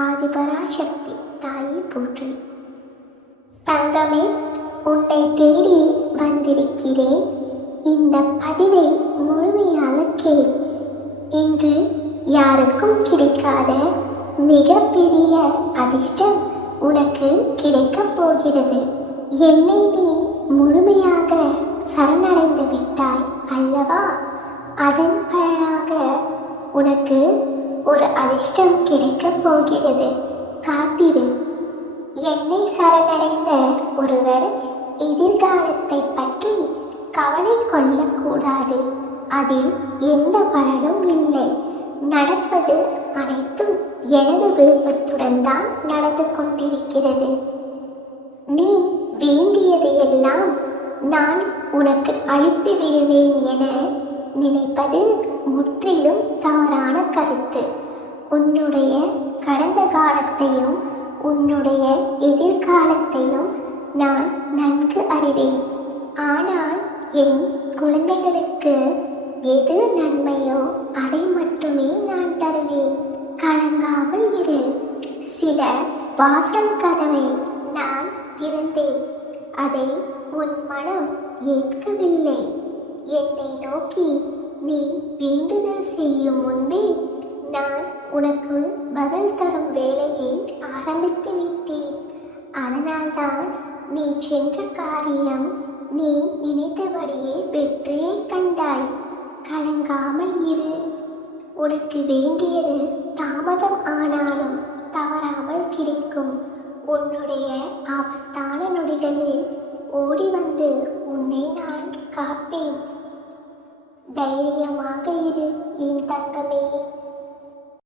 ஆதிபராசக்தி தாயை போற்றி. தங்கமே, உன்னை தேடி வந்திருக்கிறேன். இந்த பதிவை முழுமையாக கேள். இன்று யாருக்கும் கிடைக்காத மிகப்பெரிய அதிர்ஷ்டம் உனக்கு கிடைக்கப் போகிறது. என்னை நீ முழுமையாக சரணடைந்து விட்டாய் அல்லவா? அதன் பலனாக உனக்கு ஒரு அதிர்ஷ்டம் கிடைக்கப் போகிறது. காத்திரு. என்னை சரணடைந்த ஒருவர் எதிர்காலத்தை பற்றி கவலை கொள்ளக்கூடாது. அதில் எந்த பலனும் இல்லை. நடப்பது அனைத்தும் எனது விருப்பத்துடன் தான் நடந்து கொண்டிருக்கிறது. நீ வேண்டியது எல்லாம் நான் உனக்கு அளித்து விடுவேன் என நினைப்பது முற்றிலும் தவறான கருத்து. உன்னுடைய கடந்த காலத்தையும் உன்னுடைய எதிர்காலத்தையும் நான் நன்கு அறிவேன். ஆனால் என் குழந்தைகளுக்கு எது நன்மையோ அதை மட்டுமே நான் தருவேன். கலங்காமல் இரு. சில வாசல் கதவை நான் திறந்தேன். அதை உன் மனம் ஏற்கவில்லை. என்னை நோக்கி நீ வேண்டுதல் செய்யும் முன்பே நான் உனக்கு பதில் தரும் வேலையை ஆரம்பித்து விட்டேன். அதனால்தான் நீ சென்ற காரியம் நீ நினைத்தபடியே வெற்றியை கண்டாய். கலங்காமல் இரு. உனக்கு வேண்டியது தாமதம் ஆனாலும் தவறாமல் கிடைக்கும். உன்னுடைய ஆபத்தான நொடிகளில் ஓடி வந்து உன்னை நான் காப்பேன். தைரியமாக இரு என் தங்கமே.